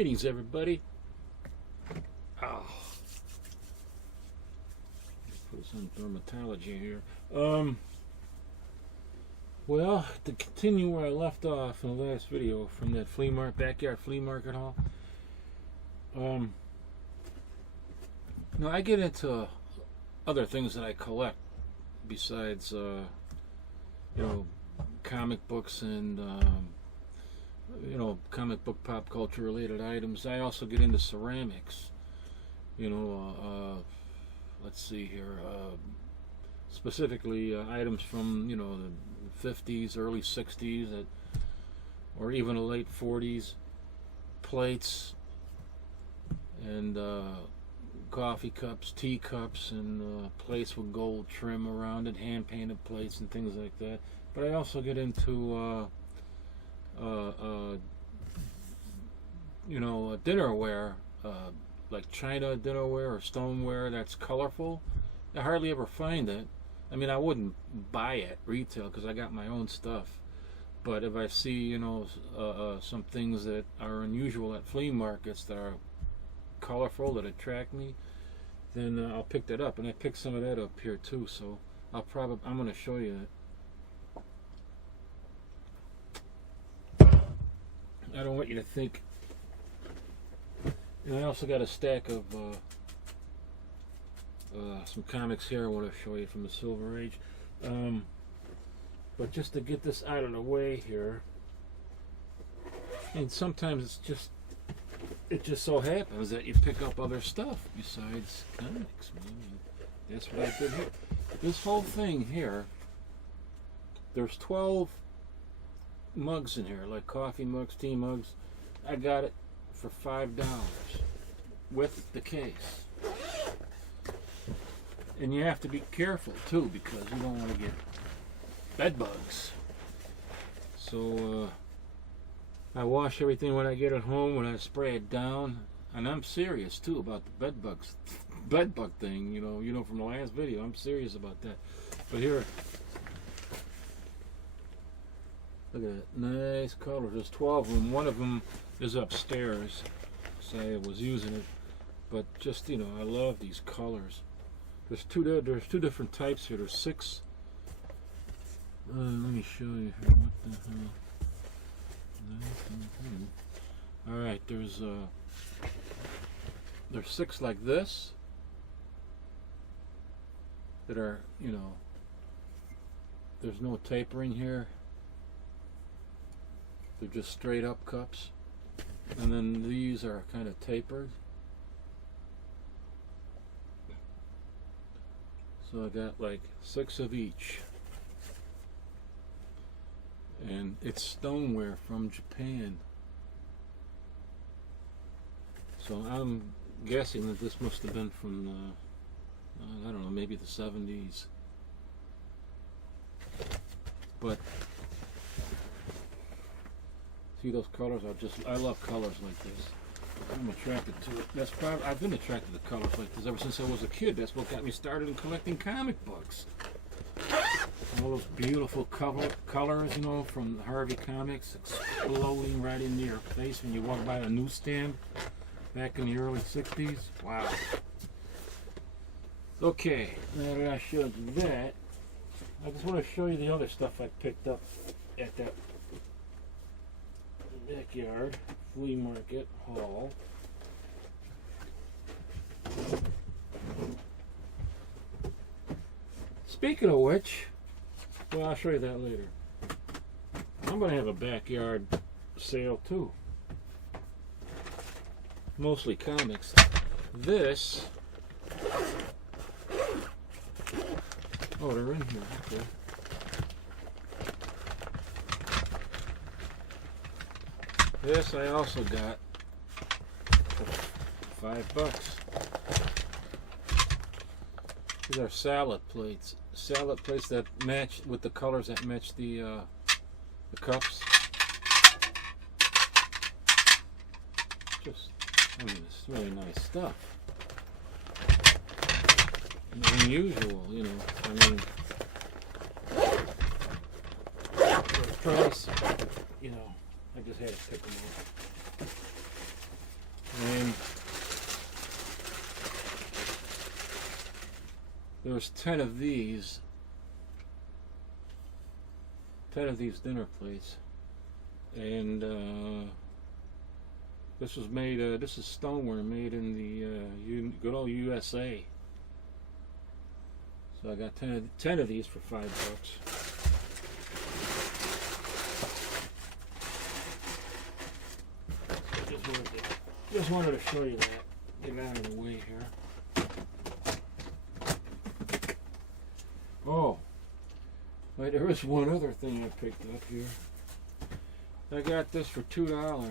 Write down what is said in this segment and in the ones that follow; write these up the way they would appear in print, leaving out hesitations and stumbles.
Greetings, everybody. Oh. Put some dermatology here. Well, to continue where I left off in the last video from that backyard flea market haul. Now I get into other things that I collect besides, you know, comic books and, you know, comic book pop culture related items. I also get into ceramics. You know, let's see here. Specifically, items from, you know, the 50s, early 60s, or even the late 40s. Plates and coffee cups, tea cups, and plates with gold trim around it, hand painted plates and things like that. But I also get into you know, dinnerware, like china dinnerware or stoneware that's colorful. I hardly ever find it. I mean, I wouldn't buy it retail because I got my own stuff. But if I see, you know, some things that are unusual at flea markets that are colorful, that attract me, then I'll pick that up. And I picked some of that up here too. So I'm going to show you that. I don't want you to think. And I also got a stack of some comics here I want to show you from the Silver Age. But just to get this out of the way here, and sometimes it just so happens that you pick up other stuff besides comics, man. And that's what I did here. This whole thing here, there's 12 mugs in here, like coffee mugs, tea mugs. I got it for $5 with the case. And you have to be careful too, because you don't want to get bed bugs. So I wash everything when I get it home, when I spray it down, and I'm serious too about the bed bug thing. You know from the last video, I'm serious about that. But here, look at that, nice colors. There's 12 of them. One of them is upstairs, so I was using it. But just, you know, I love these colors. There's two different types here. There's 6. Let me show you here. What the hell? All right, there's 6 like this that are, you know, there's no tapering here. They're just straight up cups. And then these are kind of tapered. So I got like 6 of each. And it's stoneware from Japan. So I'm guessing that this must have been from I don't know, maybe the 70s. But see those colors? I love colors like this. I'm attracted to it. I've been attracted to colors like this ever since I was a kid. That's what got me started in collecting comic books. All those beautiful colors, you know, from Harvey Comics, exploding right into your face when you walk by a newsstand back in the early 60s. Wow. Okay, now that I showed you that, I just want to show you the other stuff I picked up at that backyard flea market haul. Speaking of which, well, I'll show you that later. I'm going to have a backyard sale too. Mostly comics. This, oh, they're in here. Okay. This I also got for $5. These are salad plates. Salad plates that match with the colors that match the cups. I mean, it's really nice stuff. Unusual, you know. I mean, for the price, you know. I just had to pick them up. There was 10 of these. 10 of these dinner plates. And this was made, this is stoneware made in the good old USA. So I got 10 of these for $5. Just wanted to show you that. Get it out of the way here. Oh, wait, there is one other thing I picked up here. I got this for $2.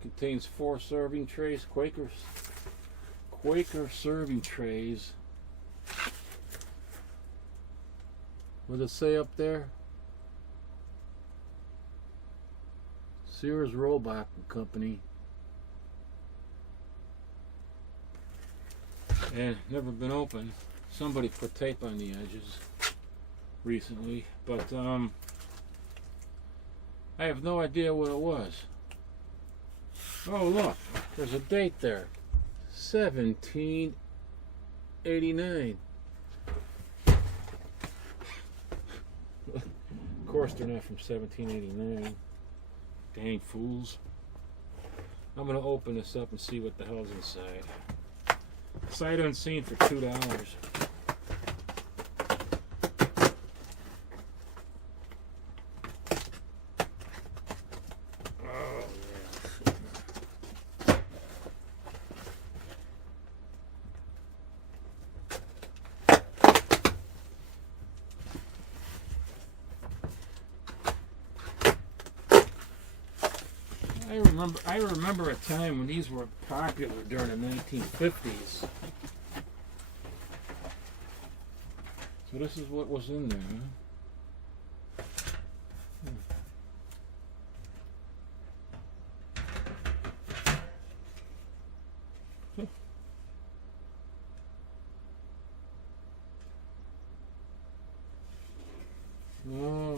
Contains 4 serving trays, Quaker serving trays. What does it say up there? Sears Roebuck Company. And never been opened. Somebody put tape on the edges recently, but I have no idea what it was. Oh look, there's a date there. 1789. Of course they're not from 1789. Dang fools. I'm going to open this up and see what the hell's inside. Sight unseen for $2. Oh, yeah. I remember a time when these were popular during the 1950s. So this is what was in there, huh? Oh,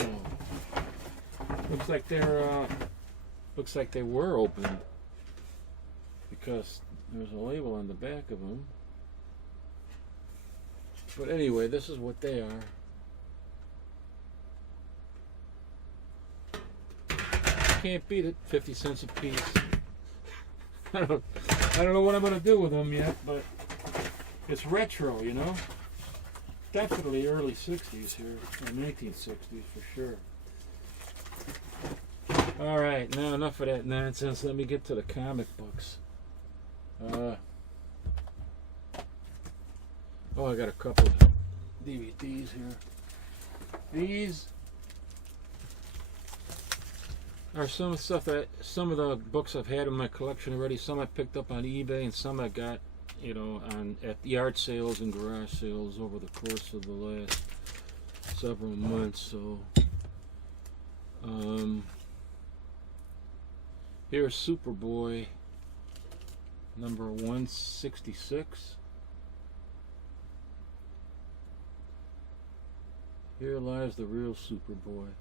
looks like they were opened because there's a label on the back of them. But anyway, this is what they are. Can't beat it. 50 cents a piece. I don't know what I'm gonna do with them yet, but it's retro, you know. Definitely early 60s here, or 1960s for sure. All right, now enough of that nonsense. Let me get to the comic books. Oh, I got a couple of DVDs here. These are some of the books I've had in my collection already. Some I picked up on eBay, and some I got, you know, at yard sales and garage sales over the course of the last several months. So, here's Superboy, number 166. Here lies the real Superboy.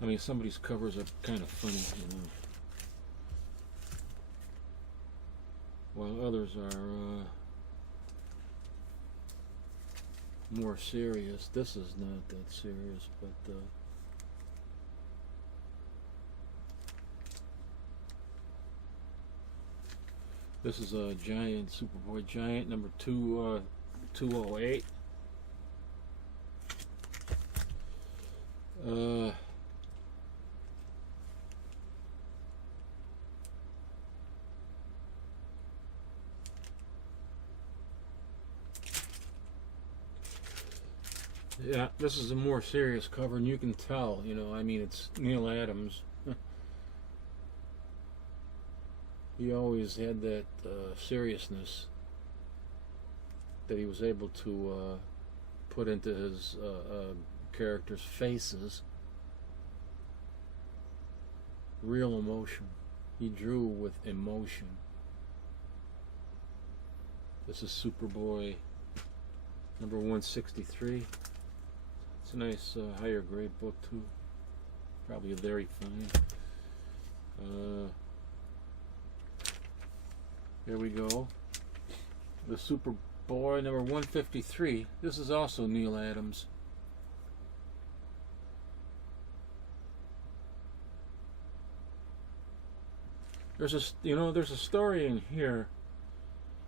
I mean, some of these covers are kind of funny, you know, while others are more serious. This is not that serious, but this is a Giant, Superboy Giant, number 208. Yeah, this is a more serious cover, and you can tell, you know, I mean, it's Neil Adams. He always had that seriousness that he was able to put into his characters' faces. Real emotion. He drew with emotion. This is Superboy, number 163. It's a nice higher grade book too. Probably very fine. Here we go. The Superboy number 153. This is also Neil Adams. There's a story in here.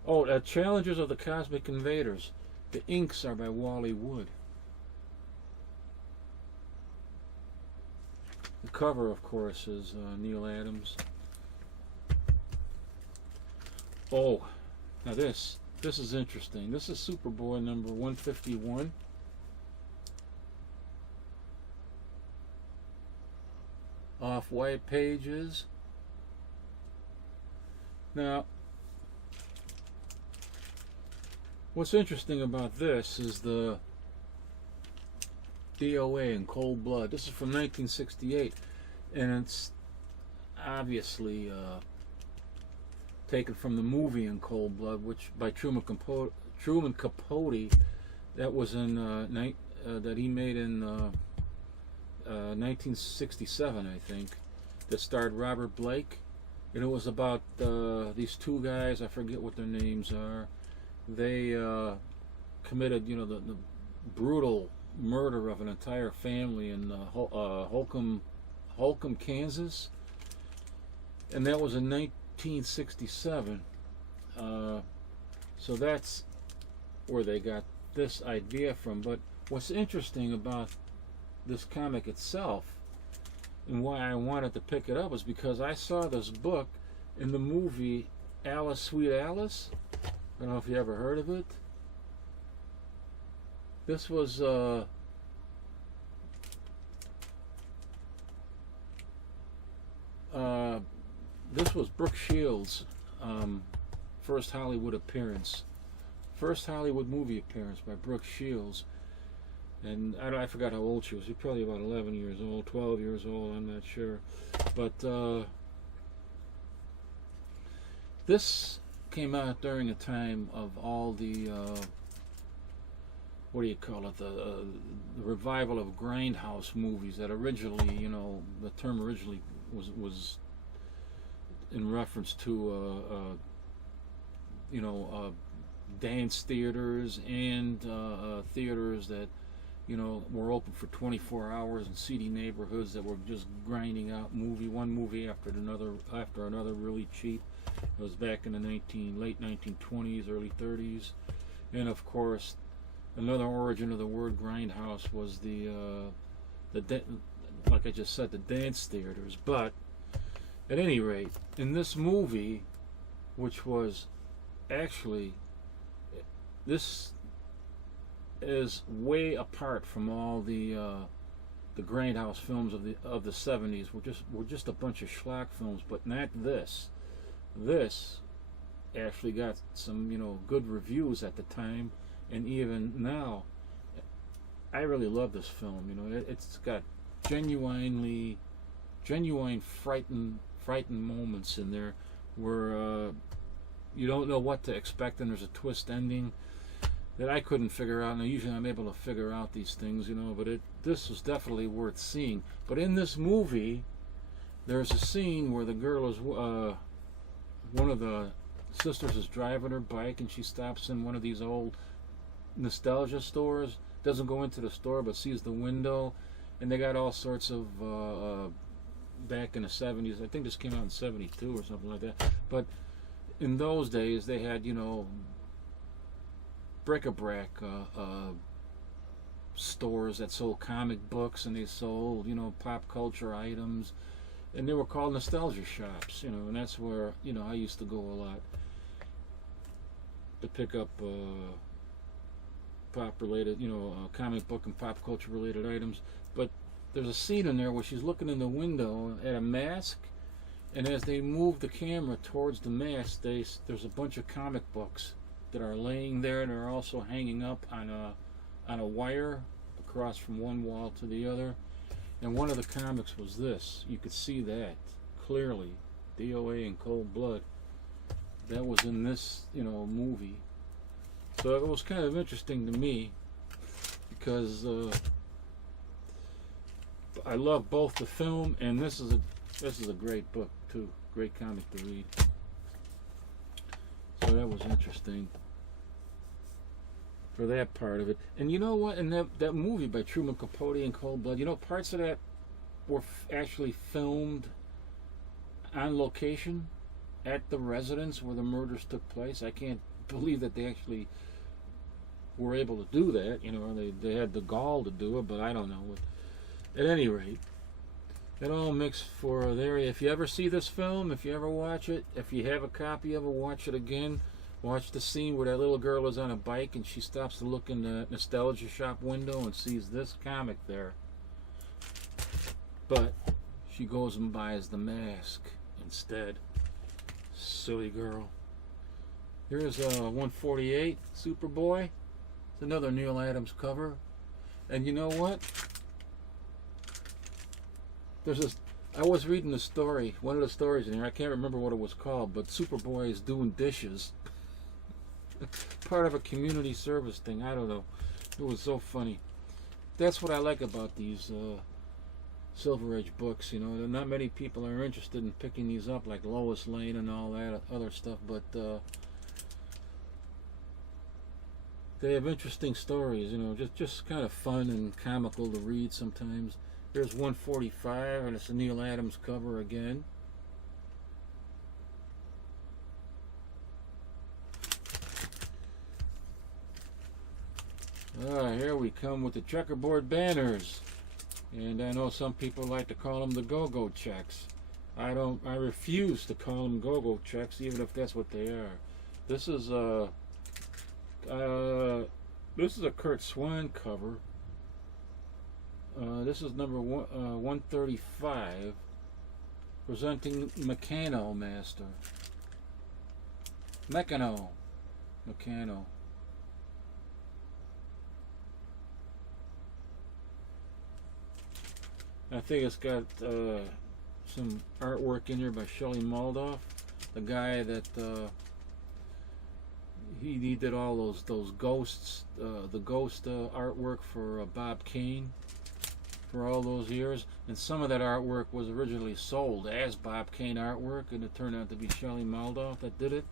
Oh, Challengers of the Cosmic Invaders. The inks are by Wally Wood. The cover, of course, is Neil Adams. Oh, now this is interesting. This is Superboy number 151. Off-white pages. Now, what's interesting about this is the DOA in Cold Blood. This is from 1968, and it's obviously taken from the movie in Cold Blood, which by Truman Capote, that was in that he made in 1967, I think, that starred Robert Blake. And it was about these two guys, I forget what their names are. They committed, the brutal murder of an entire family in Holcomb, Kansas. And that was in 1967. So that's where they got this idea from. But what's interesting about this comic itself, and why I wanted to pick it up, was because I saw this book in the movie Alice, Sweet Alice. I don't know if you ever heard of it. This was Brooke Shields' first Hollywood appearance, first Hollywood movie appearance by Brooke Shields. And I forgot how old she was. She was probably about 11 years old, 12 years old, I'm not sure. But this came out during a time of all the, what do you call it, the revival of grindhouse movies that originally, the term originally was in reference to, dance theaters and theaters that were open for 24 hours in seedy neighborhoods that were just grinding out one movie after another really cheap. It was back in the late 1920s, early 30s. And of course, another origin of the word grindhouse was like I just said, the dance theaters. But at any rate, in this movie, which was actually, this is way apart from all the grindhouse films of the 70s. Were just a bunch of schlock films, but not this. This actually got some good reviews at the time, and even now, I really love this film. It's got genuine frightened moments in there where you don't know what to expect, and there's a twist ending that I couldn't figure out. Now, usually I'm able to figure out these things, but this was definitely worth seeing. But in this movie, there's a scene where the girl is, one of the sisters is driving her bike, and she stops in one of these old nostalgia stores. Doesn't go into the store, but sees the window, and they got all sorts of, back in the 70s, I think this came out in 72 or something like that, but in those days, they had, bric-a-brac stores that sold comic books, and they sold pop culture items, and they were called nostalgia shops, and that's where I used to go a lot to pick up pop related comic book and pop culture related items. But there's a scene in there where she's looking in the window at a mask, and as they move the camera towards the mask, there's a bunch of comic books that are laying there, and are also hanging up on a wire across from one wall to the other. And one of the comics was this. You could see that clearly. DOA in Cold Blood. That was in this, movie. So it was kind of interesting to me because I love both the film, and this is a great book too. Great comic to read. So that was interesting for that part of it. And you know what? In that movie by Truman Capote and Cold Blood, you know, parts of that were actually filmed on location at the residence where the murders took place. I can't believe that they actually were able to do that. You know, they had the gall to do it, but I don't know. At any rate, it all mixed for there. If you ever see this film, if you ever watch it, if you have a copy of it, watch it again. Watch the scene where that little girl is on a bike and she stops to look in the nostalgia shop window and sees this comic there. But she goes and buys The Mask instead. Silly girl. Here's 148, Superboy. It's another Neil Adams cover. And you know what? I was reading a story, one of the stories in here, I can't remember what it was called, but Superboy is doing dishes. Part of a community service thing, I don't know. It was so funny. That's what I like about these Silver Age books, you know. Not many people are interested in picking these up, like Lois Lane and all that other stuff, but they have interesting stories, you know, just kind of fun and comical to read sometimes. Here's 145, and it's a Neil Adams cover again. Here we come with the checkerboard banners. And I know some people like to call them the go-go checks. I refuse to call them go-go checks, even if that's what they are. This is a Kurt Swan cover. This is number 135, presenting Meccano Master. Meccano. I think it's got some artwork in here by Shelley Maldoff, the guy that he did all those ghosts, the ghost artwork for Bob Kane for all those years, and some of that artwork was originally sold as Bob Kane artwork, and it turned out to be Shelley Maldoff that did it.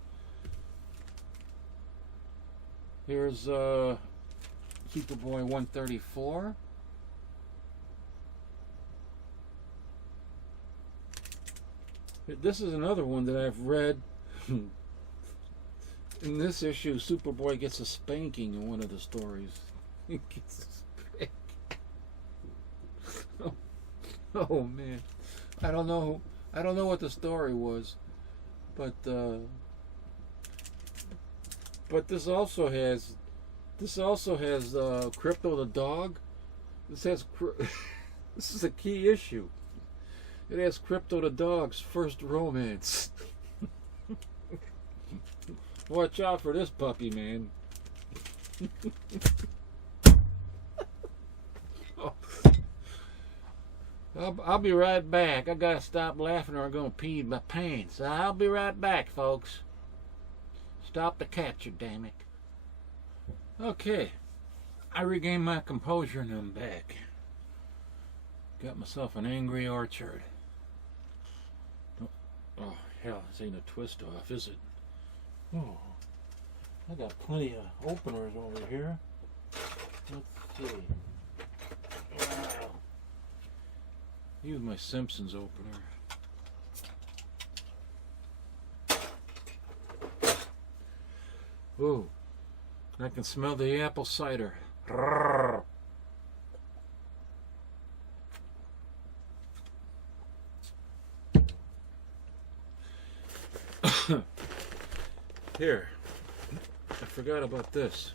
Here's Superboy 134. This is another one that I've read. In this issue, Superboy gets a spanking in one of the stories. He gets a spanking. Oh man, I don't know what the story was, but this also has Crypto the dog. This is a key issue. It has Crypto the dog's first romance. Watch out for this puppy, man. Oh. I'll be right back. I gotta stop laughing or I'm gonna pee my pants. I'll be right back, folks. Stop the capture, damn it. Okay. I regained my composure and I'm back. Got myself an angry orchard. Oh, hell, this ain't a twist off, is it? Oh, I got plenty of openers over here. Let's see. Wow. Use my Simpsons opener. Ooh, I can smell the apple cider. Here, I forgot about this.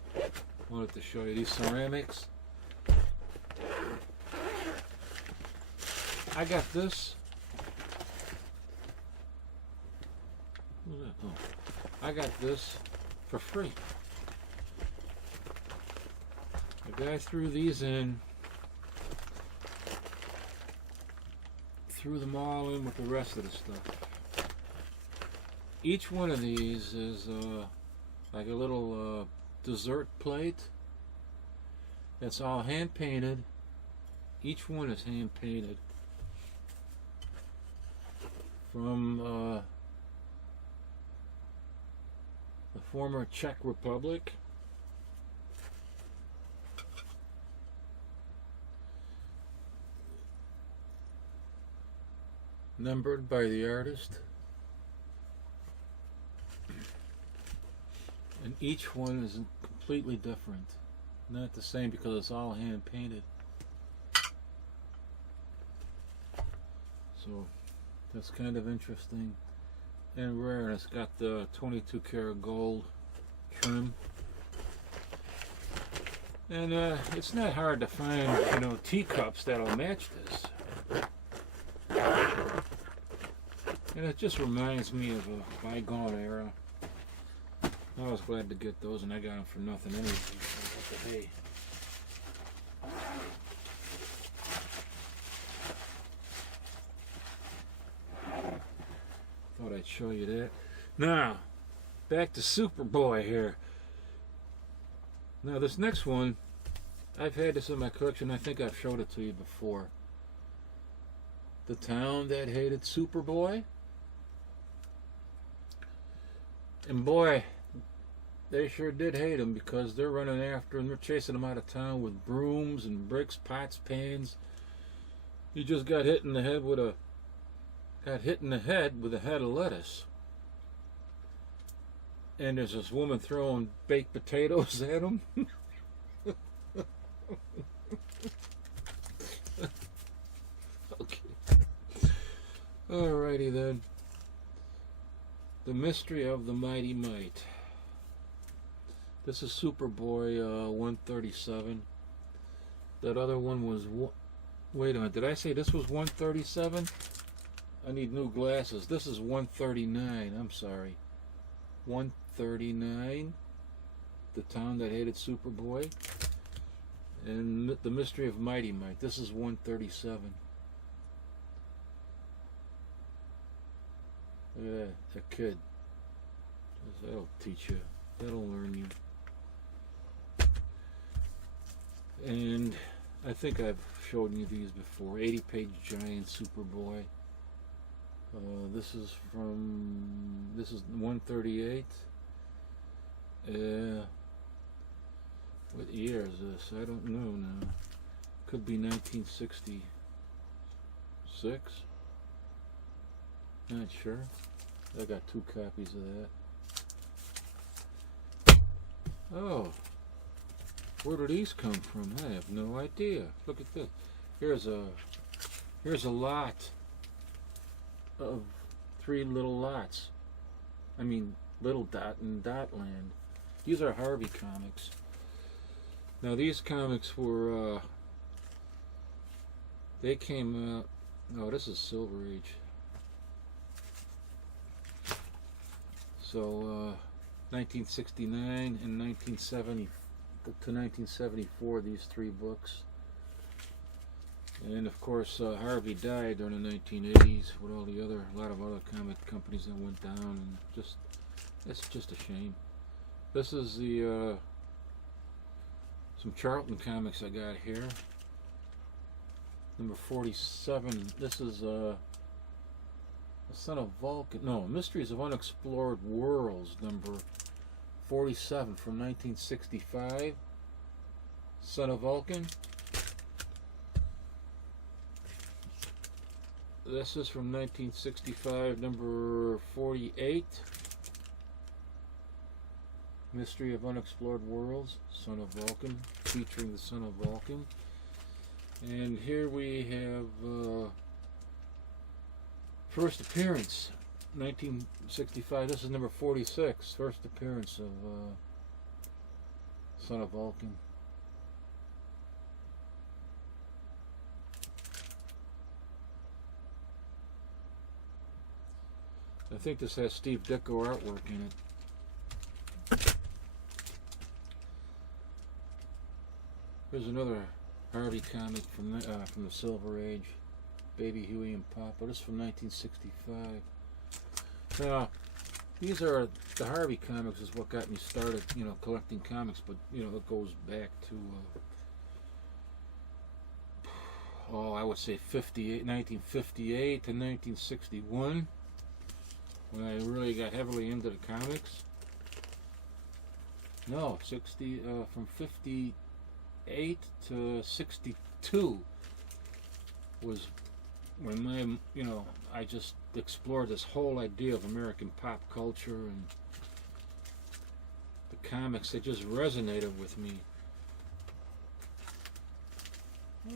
Wanted to show you these ceramics. I got this. What was that? Oh, I got this for free. The guy threw these in, threw them all in with the rest of the stuff. Each one of these is like a little dessert plate that's all hand painted. Each one is hand painted from the former Czech Republic. Numbered by the artist. And each one is completely different. Not the same because it's all hand painted. So that's kind of interesting and rare. And it's got the 22 karat gold trim. And it's not hard to find, you know, teacups that'll match this. And it just reminds me of a bygone era. I was glad to get those, and I got them for nothing anyway. Hey. Thought I'd show you that. Now, back to Superboy here. Now, this next one, I've had this in my collection. I think I've showed it to you before. The Town That Hated Superboy. And boy, they sure did hate him, because they're running after him. They're chasing him out of town with brooms and bricks, pots, pans. He just got hit in the head with a head of lettuce. And there's this woman throwing baked potatoes at him. Okay. Alrighty then. The Mystery of the Mighty Might. This is Superboy 137. That other one was... Wait a minute, did I say this was 137? I need new glasses. This is 139, I'm sorry. 139. The Town That Hated Superboy. And The Mystery of Mighty Might. This is 137. Look at that, a kid. That'll teach you. That'll learn you. And I think I've showed you these before. 80-page giant Superboy. This is 138. What year is this? I don't know now. Could be 1966. Not sure. I got 2 copies of that. Oh, where do these come from? I have no idea. Look at this. Here's a lot of 3 little lots. I mean, little dot and dot land. These are Harvey comics. Now these comics were they came out. No, this is Silver Age. So 1969 and 1970 to 1974, these 3 books. And of course Harvey died during the 1980s with all the a lot of other comic companies that went down, and it's just a shame. This is the some Charlton comics I got here. Number 47. This is The Son of Vulcan. No, Mysteries of Unexplored Worlds, number 47 from 1965. Son of Vulcan. This is from 1965, number 48. Mystery of Unexplored Worlds, Son of Vulcan, featuring the Son of Vulcan. And here we have first appearance, 1965. This is number 46, first appearance of Son of Vulcan. I think this has Steve Ditko artwork in it. Here's another Harvey comic from the Silver Age, Baby Huey and Papa. This is from 1965. Now, these are the Harvey comics. Is what got me started, you know, collecting comics. But you know, it goes back to I would say 1958 to 1961, when I really got heavily into the comics. No, 60 from 58 to 62 was when I just explored this whole idea of American pop culture and the comics. They just resonated with me.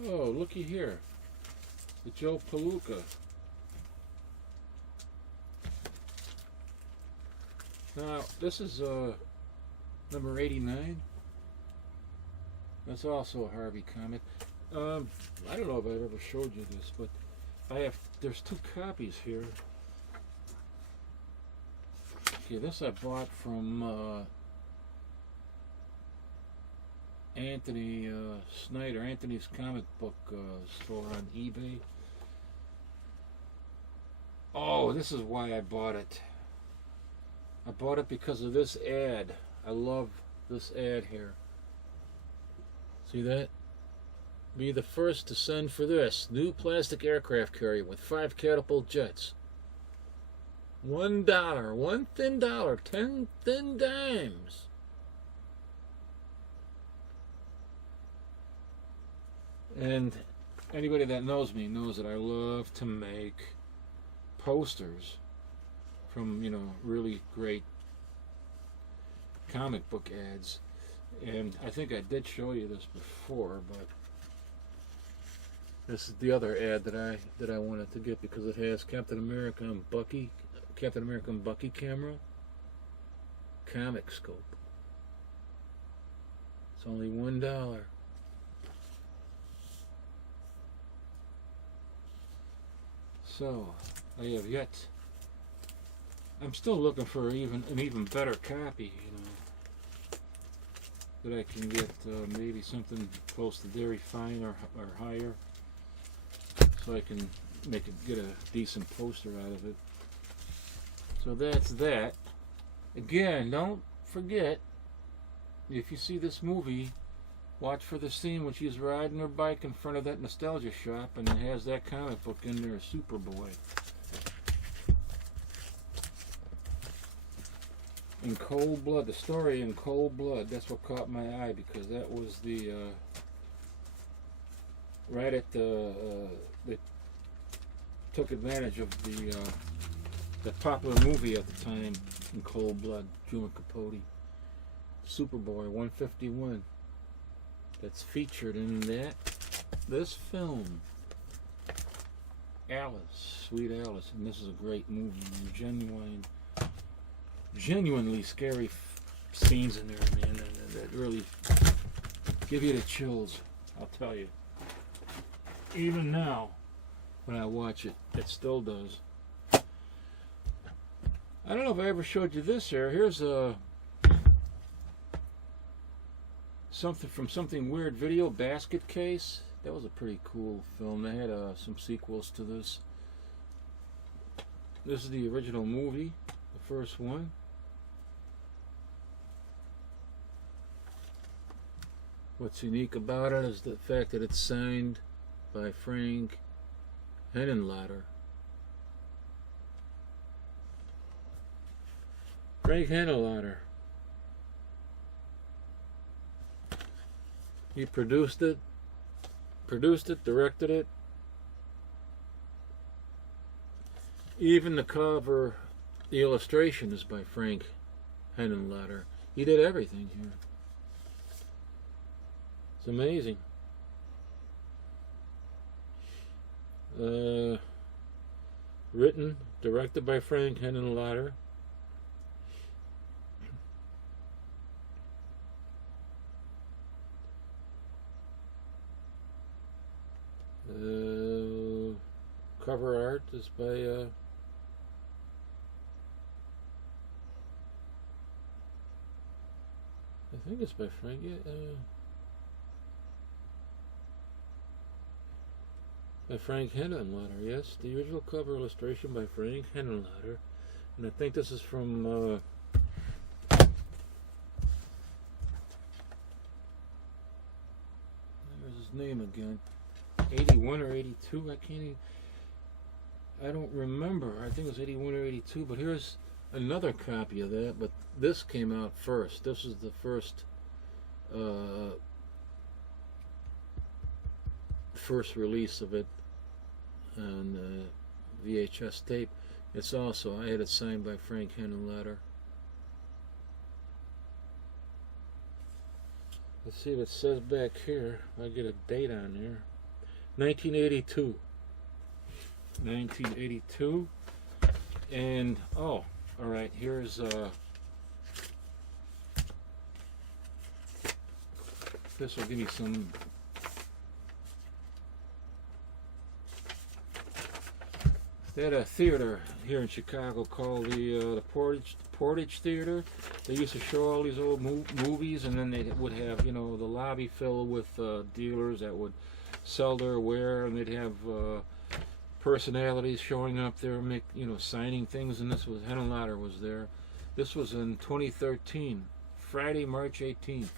Oh, looky here. The Joe Palooka. Now, this is number 89. That's also a Harvey comic. I don't know if I've ever showed you this, but there's 2 copies here. Okay, this I bought from Anthony Snyder, Anthony's comic book store on eBay. Oh, this is why I bought it. I bought it because of this ad. I love this ad here. See that? Be the first to send for this. New plastic aircraft carrier with 5 catapult jets. $1. 1 thin dollar. 10 thin dimes. And anybody that knows me knows that I love to make posters from, really great comic book ads. And I think I did show you this before, but this is the other ad that I wanted to get because it has Captain America and Bucky camera, comic scope. It's only $1. So I have yet. I'm still looking for an even better copy, that I can get maybe something close to Dairy Fine or higher, so I can get a decent poster out of it. So that's that. Again, don't forget, if you see this movie, watch for the scene when she's riding her bike in front of that nostalgia shop and it has that comic book in there, Superboy. In Cold Blood, the story in Cold Blood, that's what caught my eye because that was the right at they took advantage of the popular movie at the time in Cold Blood, Truman Capote, Superboy 151. That's featured in this film, Alice, Sweet Alice, and this is a great movie. Genuinely scary scenes in there, man, that really give you the chills. I'll tell you. Even now, when I watch it, it still does. I don't know if I ever showed you this here. Here's something from Something Weird Video, Basket Case. That was a pretty cool film. They had some sequels to this. This is the original movie, the first one. What's unique about it is the fact that it's signed by Frank Henenlotter. Frank Henenlotter. He produced it, directed it. Even the cover, the illustration is by Frank Henenlotter. He did everything here. It's amazing. Written, directed by Frank Henenlotter. Cover art is by I think it's by Frank. By Frank Henenlotter, yes. The original cover illustration by Frank Henenlotter. And I think this is from there's his name again. 81 or 82, I don't remember. I think it was 81 or 82, but here's another copy of that, but this came out first. This is the first first release of it on VHS tape. It's also, I had it signed by Frank Henenlotter. Let's see what it says back here. I get a date on there. 1982. 1982. And, oh, alright, here's, this will give me some, they had a theater here in Chicago called the Portage Theater. They used to show all these old movies, and then they would have, you know, the lobby filled with dealers that would sell their wear, and they'd have personalities showing up there, signing things. And this was, Henenlotter was there. This was in 2013, Friday, March 18th.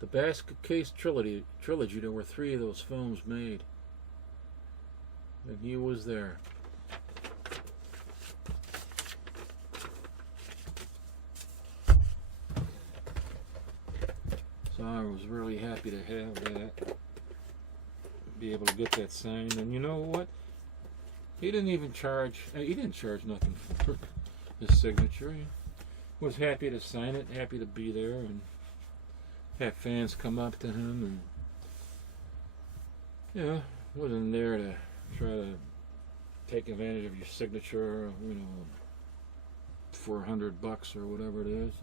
The Basket Case trilogy. There were 3 of those films made, and he was there. So I was really happy to have that, be able to get that signed. And you know what? He didn't even charge. He didn't charge nothing for his signature. He was happy to sign it, happy to be there, and have fans come up to him, and wasn't there to try to take advantage of your signature, for $100 or whatever it is.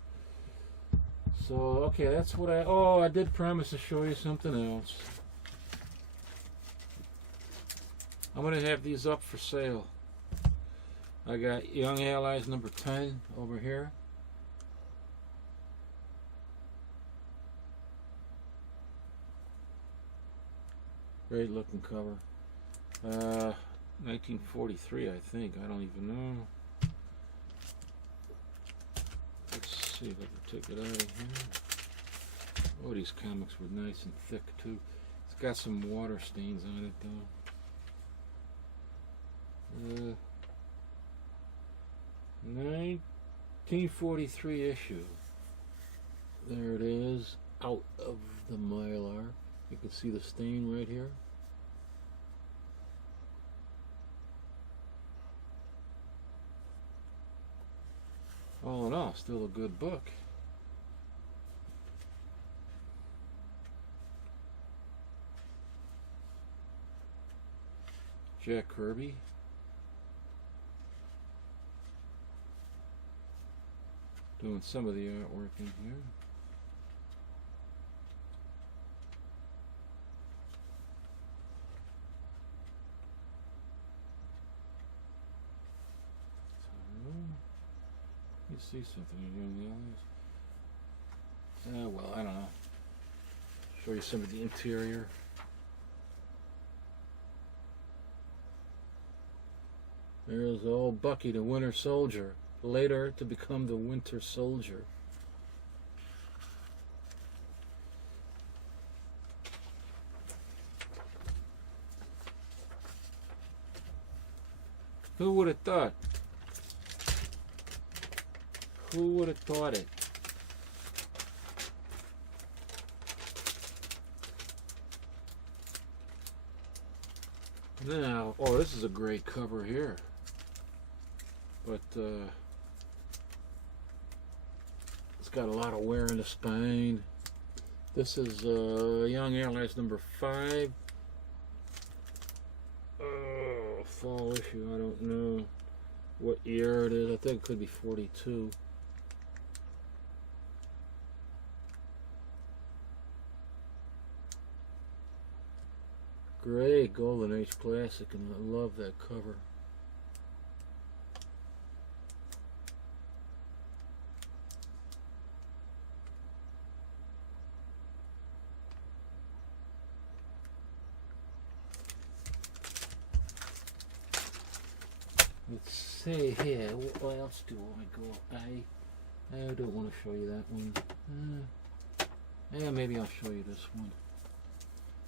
So okay, that's what I did promise to show you something else. I'm gonna have these up for sale. I got Young Allies number 10 over here. Great looking cover. 1943, I think. I don't even know. Let's see if I can take it out of here. Oh, these comics were nice and thick too. It's got some water stains on it though. 1943 issue. There it is, out of the Mylar. You can see the stain right here. All in all, still a good book. Jack Kirby. Doing some of the artwork in here. You see something you're doing the others. Well, I don't know. Show you some of the interior. There's old Bucky, the Winter Soldier, later to become the Winter Soldier. Who would have thought? Who would have thought it? Now, oh, this is a great cover here. But it's got a lot of wear in the spine. This is Young Allies number 5. Fall issue, I don't know what year it is. I think it could be 42. Great Golden Age classic, and I love that cover. Let's see here, what else do I got? I don't want to show you that one. Yeah, maybe I'll show you this one.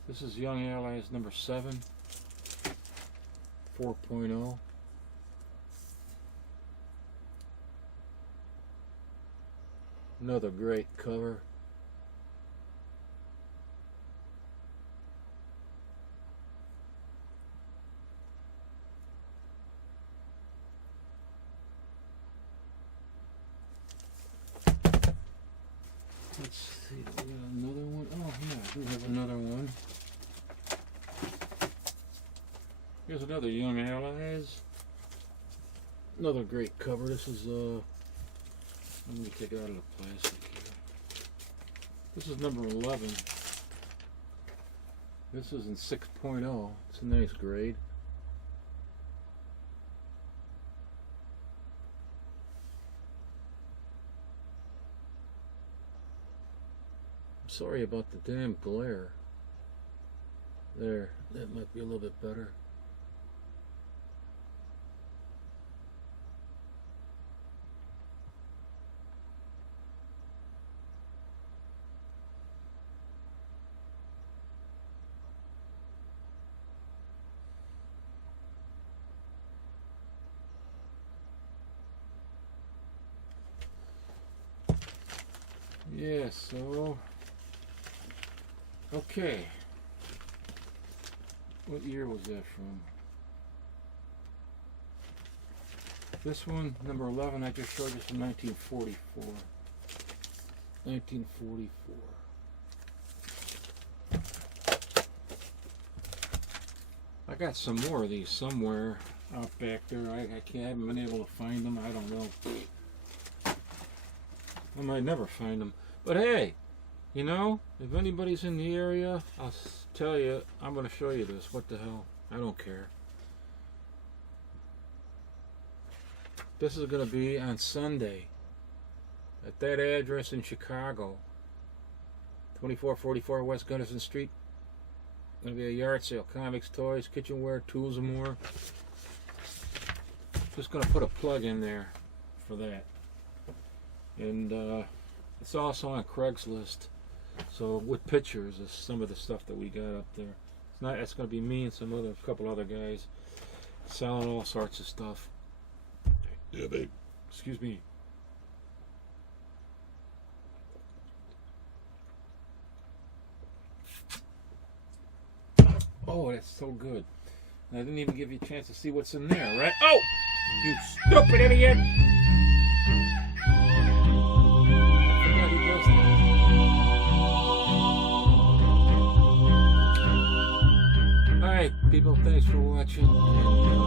This is Young Allies number 7, 4.0. Another great cover. Let's see, we got another one. Oh yeah, I do have another one. Here's another Young Allies. Another great cover. This is let me take it out of the plastic here. This is number 11. This is in 6.0. It's a nice grade. I'm sorry about the damn glare. There, that might be a little bit better. Yeah, so okay. What year was that from? This one, number 11, I just showed you from 1944. 1944. I got some more of these somewhere out back there. I haven't been able to find them. I don't know. I might never find them. But hey, you know, if anybody's in the area, I'll tell you, I'm going to show you this. What the hell? I don't care. This is going to be on Sunday at that address in Chicago, 2444 West Gunnison Street. Going to be a yard sale. Comics, toys, kitchenware, tools, and more. Just going to put a plug in there for that. And it's also on Craigslist. So with pictures of some of the stuff that we got up there. It's not. It's going to be me and some other couple other guys selling all sorts of stuff. Yeah, babe. Excuse me. Oh, that's so good. And I didn't even give you a chance to see what's in there, right? Oh, you stupid idiot! Alright, people, thanks for watching. And,